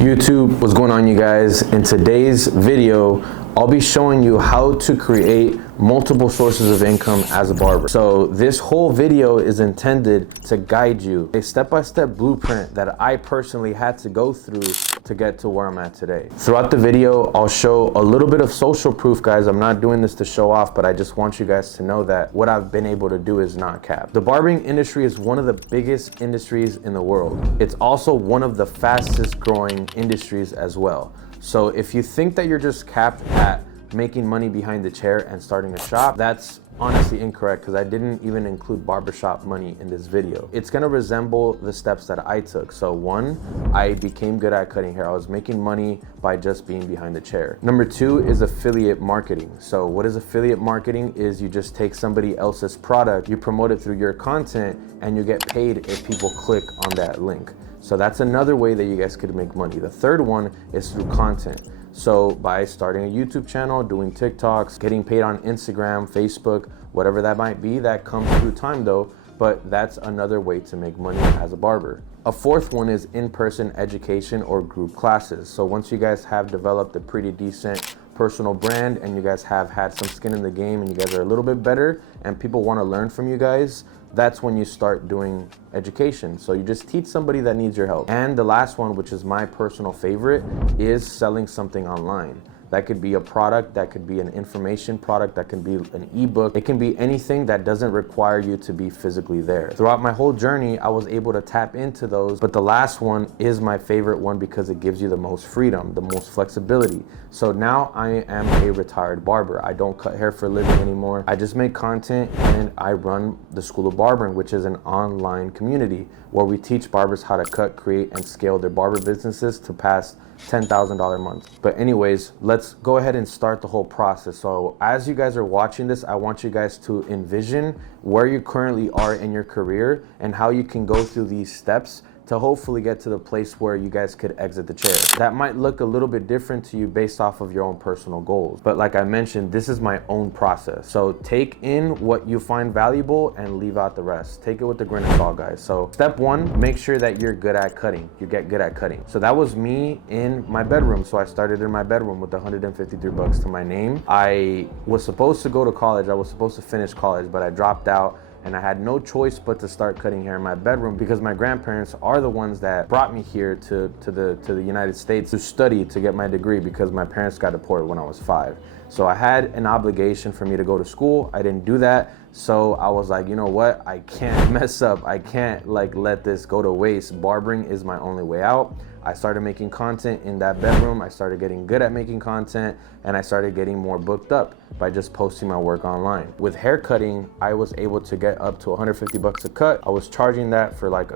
YouTube, what's going on, you guys? In today's video, I'll be showing you how to create multiple sources of income as a barber. So this whole video is intended to guide you a step-by-step blueprint that I personally had to go through to get to where I'm at today. Throughout the video, I'll show a little bit of social proof, guys. I'm not doing this to show off, but I just want you guys to know that what I've been able to do is not cap. The barbering industry is one of the biggest industries in the world. It's also one of the fastest growing industries as well. So if you think that you're just capped at making money behind the chair and starting a shop, that's honestly incorrect, because I didn't even include barbershop money in this video. It's gonna resemble the steps that I took. So one, I became good at cutting hair. I was making money by just being behind the chair. Number two is affiliate marketing. So what is affiliate marketing? Is you just take somebody else's product, you promote it through your content, and you get paid if people click on that link. So that's another way that you guys could make money. The third one is through content. So by starting a YouTube channel, doing TikToks, getting paid on Instagram, Facebook, whatever that might be, that comes through time though, but that's another way to make money as a barber. A fourth one is in-person education or group classes. So once you guys have developed a pretty decent personal brand and you guys have had some skin in the game and you guys are a little bit better and people want to learn from you guys, that's when you start doing education. So you just teach somebody that needs your help. And the last one, which is my personal favorite, is selling something online. That could be a product, that could be an information product, that can be an ebook. It can be anything that doesn't require you to be physically there. Throughout my whole journey, I was able to tap into those, but the last one is my favorite one because it gives you the most freedom, the most flexibility. So now I am a retired barber. I don't cut hair for a living anymore. I just make content and I run the School of Barbering, which is an online community where we teach barbers how to cut, create, and scale their barber businesses to past $10,000 a month. But anyways, let's go ahead and start the whole process. So as you guys are watching this, I want you guys to envision where you currently are in your career and how you can go through these steps to hopefully get to the place where you guys could exit the chair. That might look a little bit different to you based off of your own personal goals. But like I mentioned, this is my own process. So take in what you find valuable and leave out the rest. Take it with a grain of salt, guys. So step one, make sure that you're good at cutting. You get good at cutting. So that was me in my bedroom. So I started in my bedroom with 153 bucks to my name. I was supposed to go to college. I was supposed to finish college, but I dropped out. And I had no choice but to start cutting hair in my bedroom because my grandparents are the ones that brought me here to the United States to study, to get my degree, because my parents got deported when I was 5. So I had an obligation for me to go to school. I didn't do that. So I was like, you know what? I can't mess up. I can't let this go to waste. Barbering is my only way out. I started making content in that bedroom. I started getting good at making content, and I started getting more booked up by just posting my work online. With hair cutting, I was able to get up to 150 bucks a cut. I was charging that for like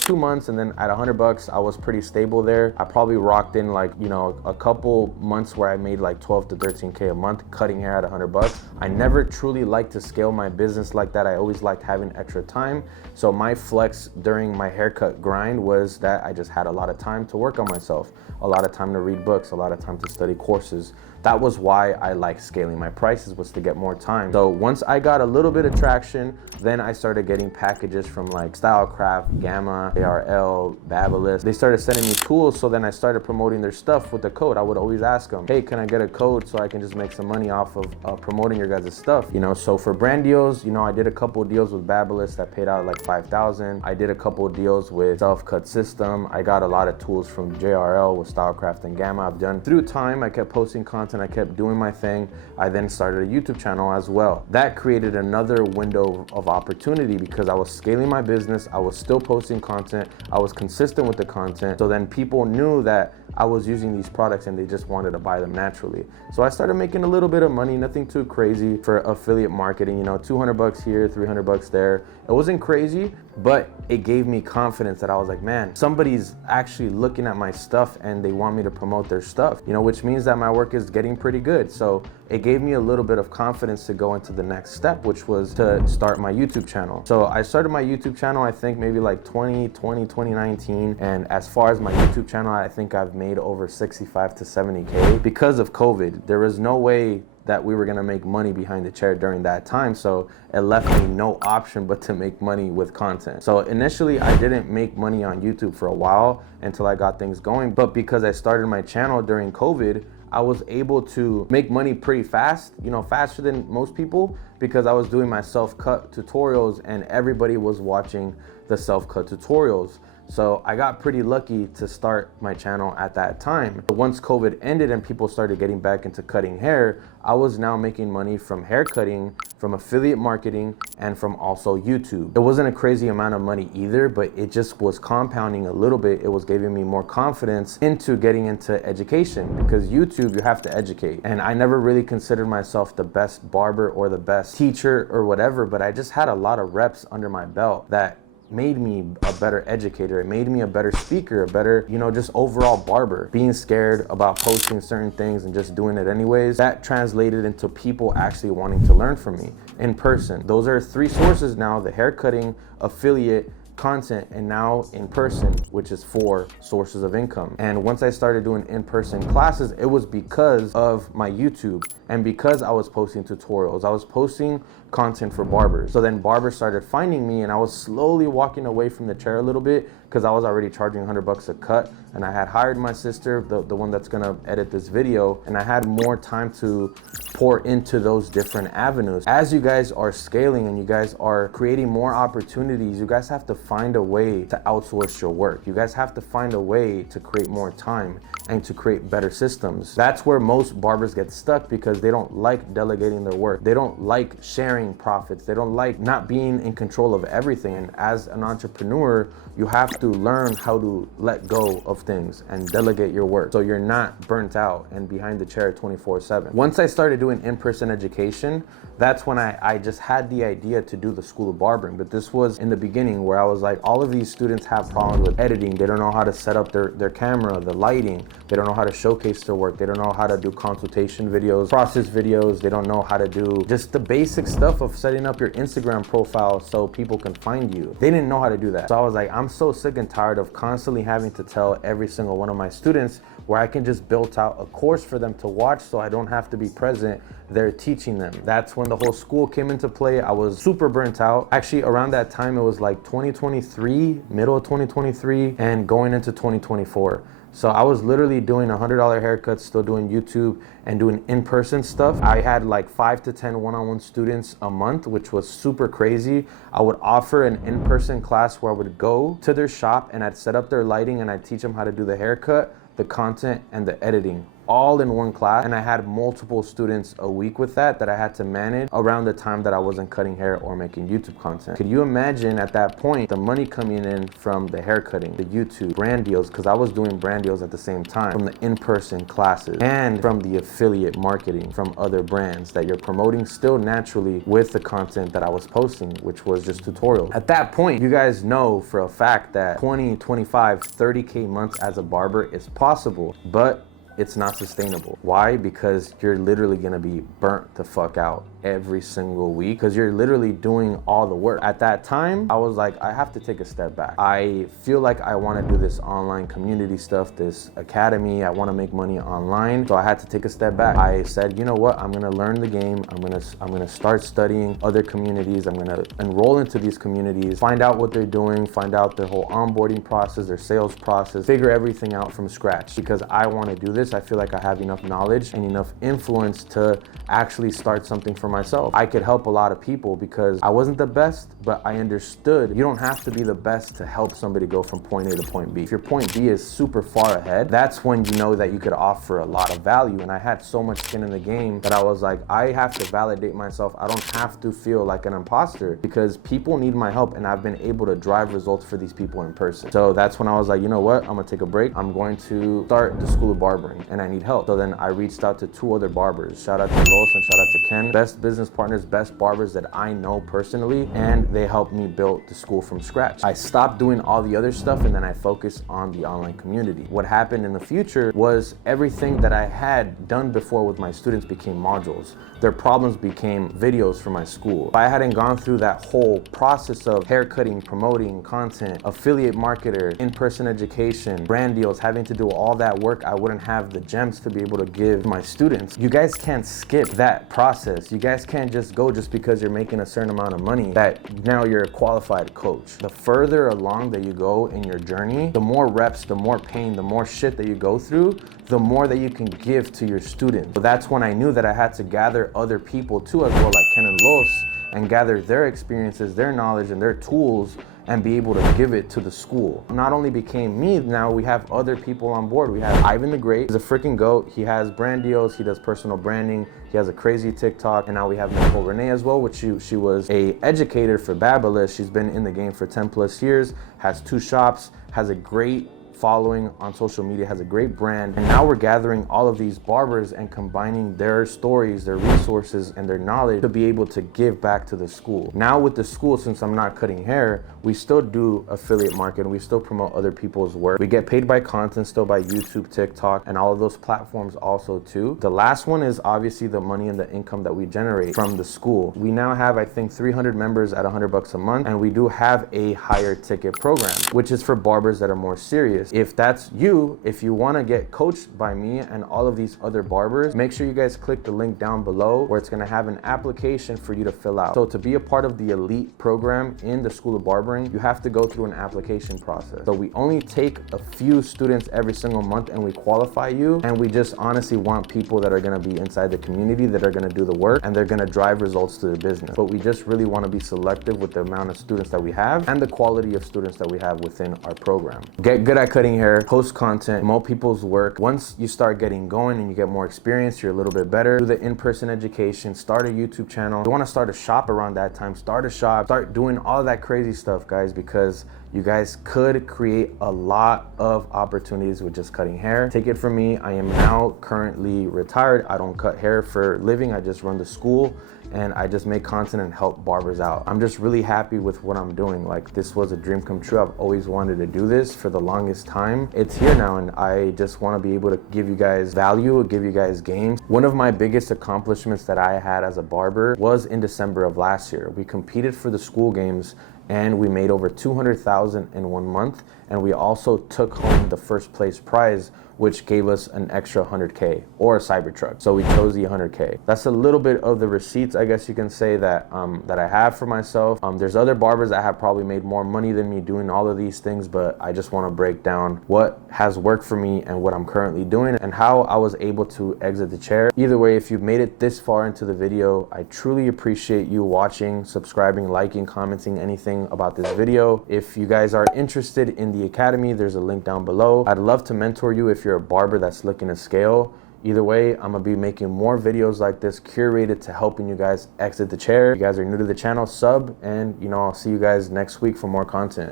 2 months, and then at 100 bucks, I was pretty stable there. I probably rocked in a couple months where I made like 12 to 13K a month cutting hair at 100 bucks. I never truly liked to scale my business like that. I always liked having extra time. So my flex during my haircut grind was that I just had a lot of time to work on myself, a lot of time to read books, a lot of time to study courses. That was why I like scaling my prices, was to get more time. So once I got a little bit of traction, then I started getting packages from like Stylecraft, Gamma, ARL, Babyliss. They started sending me tools, so then I started promoting their stuff with the code. I would always ask them, hey, can I get a code so I can just make some money off of promoting your guys' stuff? So for brand deals, I did a couple of deals with Babyliss that paid out like $5,000. I did a couple of deals with Self-Cut System. I got a lot of tools from JRL with Stylecraft and Gamma. I've done through time. I kept posting content. I kept doing my thing. I then started a YouTube channel as well. That created another window of opportunity because I was scaling my business. I was still posting content. I was consistent with the content. So then people knew that I was using these products and they just wanted to buy them naturally. So I started making a little bit of money, nothing too crazy for affiliate marketing, 200 bucks here, 300 bucks there. It wasn't crazy, but it gave me confidence that I was like, man, somebody's actually looking at my stuff and they want me to promote their stuff, which means that my work is getting pretty good. So it gave me a little bit of confidence to go into the next step, which was to start my YouTube channel. So I started my YouTube channel, I think maybe like 2019. And as far as my YouTube channel, I think I've made over 65 to 70K because of COVID. There was no way that we were gonna make money behind the chair during that time. So it left me no option but to make money with content. So initially I didn't make money on YouTube for a while until I got things going. But because I started my channel during COVID, I was able to make money pretty fast, you know, faster than most people, because I was doing my self-cut tutorials and everybody was watching the self-cut tutorials. So I got pretty lucky to start my channel at that time. But once COVID ended and people started getting back into cutting hair, I was now making money from hair cutting, from affiliate marketing, and from also YouTube. It wasn't a crazy amount of money either, but it just was compounding a little bit. It was giving me more confidence into getting into education, because YouTube, you have to educate. And I never really considered myself the best barber or the best teacher or whatever, but I just had a lot of reps under my belt that made me a better educator. It made me a better speaker, a better, you know, just overall barber. Being scared about posting certain things and just doing it anyways, that translated into people actually wanting to learn from me in person. Those are 3 sources now: the haircutting, affiliate, content, and now in person, which is 4 sources of income. And once I started doing in-person classes, it was because of my YouTube and because I was posting tutorials. I was posting content for barbers. So then barbers started finding me, and I was slowly walking away from the chair a little bit because I was already charging $100 a cut, and I had hired my sister, the one that's gonna edit this video, and I had more time to pour into those different avenues. As you guys are scaling and you guys are creating more opportunities, you guys have to find a way to outsource your work. You guys have to find a way to create more time and to create better systems. That's where most barbers get stuck, because they don't like delegating their work. They don't like sharing profits. They don't like not being in control of everything. And as an entrepreneur, you have to learn how to let go of things and delegate your work so you're not burnt out and behind the chair 24/7. Once I started doing in-person education, that's when I just had the idea to do the School of Barbering. But this was in the beginning, where I was like, all of these students have problems with editing. They don't know how to set up their camera, the lighting. They don't know how to showcase their work. They don't know how to do consultation videos, process videos. They don't know how to do just the basic stuff of setting up your Instagram profile so people can find you. They didn't know how to do that. So I was like, I'm so sick and tired of constantly having to tell every single one of my students, where I can just build out a course for them to watch so I don't have to be present there teaching them. That's when the whole school came into play. I was super burnt out. Actually, around that time, it was like 2023, middle of 2023, and going into 2024. So I was literally doing $100 haircuts, still doing YouTube and doing in-person stuff. I had like 5 to 10 one-on-one students a month, which was super crazy. I would offer an in-person class where I would go to their shop and I'd set up their lighting and I'd teach them how to do the haircut, the content, and the editing, all in one class. And I had multiple students a week with that I had to manage around the time that I wasn't cutting hair or making YouTube content. Could you imagine at that point the money coming in from the haircutting, the YouTube, brand deals, because I was doing brand deals at the same time, from the in-person classes and from the affiliate marketing from other brands that you're promoting still naturally with the content that I was posting, which was just tutorials. At that point, you guys know for a fact that 20, 25, 30K months as a barber is possible, but it's not sustainable. Why? Because you're literally gonna be burnt the fuck out every single week, because you're literally doing all the work. At that time, I was like, I have to take a step back. I feel like I wanna do this online community stuff, this academy. I wanna make money online. So I had to take a step back. I said, you know what? I'm gonna learn the game. I'm gonna start studying other communities. I'm gonna enroll into these communities, find out what they're doing, find out their whole onboarding process, their sales process, figure everything out from scratch, because I wanna do this. I feel like I have enough knowledge and enough influence to actually start something for myself. I could help a lot of people because I wasn't the best, but I understood you don't have to be the best to help somebody go from point A to point B. If your point B is super far ahead, that's when you know that you could offer a lot of value. And I had so much skin in the game that I was like, I have to validate myself. I don't have to feel like an imposter, because people need my help and I've been able to drive results for these people in person. So that's when I was like, you know what? I'm gonna take a break. I'm going to start the School of Barbering and I need help. So then I reached out to 2 other barbers. Shout out to Los and shout out to Ken. Best best business partners, best barbers that I know personally, and they helped me build the school from scratch. I stopped doing all the other stuff and then I focused on the online community. What happened in the future was everything that I had done before with my students became modules. Their problems became videos for my school. If I hadn't gone through that whole process of haircutting, promoting content, affiliate marketer, in-person education, brand deals, having to do all that work, I wouldn't have the gems to be able to give my students. You guys can't skip that process. You guys can't just go just because you're making a certain amount of money that now you're a qualified coach. The further along that you go in your journey, the more reps, the more pain, the more shit that you go through, the more that you can give to your students. So that's when I knew that I had to gather other people too as well, like Ken and Los, and gather their experiences, their knowledge, and their tools, and be able to give it to the school. Not only became me, now we have other people on board. We have Ivan the Great, he's a freaking GOAT. He has brand deals, he does personal branding, he has a crazy TikTok, and now we have Nicole Renee as well, which she was a educator for BARBERS. She's been in the game for 10+ years, has 2 shops, has a great following on social media, has a great brand. And now we're gathering all of these barbers and combining their stories, their resources, and their knowledge to be able to give back to the school. Now with the school, since I'm not cutting hair, we still do affiliate marketing, we still promote other people's work. We get paid by content still by YouTube, TikTok, and all of those platforms also too. The last one is obviously the money and the income that we generate from the school. We now have, I think, 300 members at $100 a month, and we do have a higher ticket program, which is for barbers that are more serious. If that's you, if you want to get coached by me and all of these other barbers, make sure you guys click the link down below where it's going to have an application for you to fill out. So to be a part of the elite program in the School of Barbering, you have to go through an application process. So we only take a few students every single month and we qualify you, and we just honestly want people that are going to be inside the community, that are going to do the work, and they're going to drive results to their business. But we just really want to be selective with the amount of students that we have and the quality of students that we have within our program. Get good at cutting hair, post content, promote people's work. Once you start getting going and you get more experience, you're a little bit better. Do the in-person education, start a YouTube channel. If you want to start a shop around that time, start a shop, start doing all that crazy stuff, guys, because you guys could create a lot of opportunities with just cutting hair. Take it from me, I am now currently retired. I don't cut hair for a living. I just run the school and I just make content and help barbers out. I'm just really happy with what I'm doing. Like, this was a dream come true. I've always wanted to do this for the longest time. It's here now, and I just want to be able to give you guys value, give you guys games. One of my biggest accomplishments that I had as a barber was in December of last year. We competed for the school games and we made over 200,000 in 1 month, and we also took home the first place prize, which gave us an extra 100K or a Cybertruck. So we chose the 100K. That's a little bit of the receipts, I guess you can say, that that I have for myself. There's other barbers that have probably made more money than me doing all of these things, but I just want to break down what has worked for me and what I'm currently doing and how I was able to exit the chair. Either way, if you've made it this far into the video, I truly appreciate you watching, subscribing, liking, commenting anything about this video. If you guys are interested in the academy, there's a link down below. I'd love to mentor you if you're a barber that's looking to scale. Either way, I'm gonna be making more videos like this curated to helping you guys exit the chair. If you guys are new to the channel, sub, and I'll see you guys next week for more content.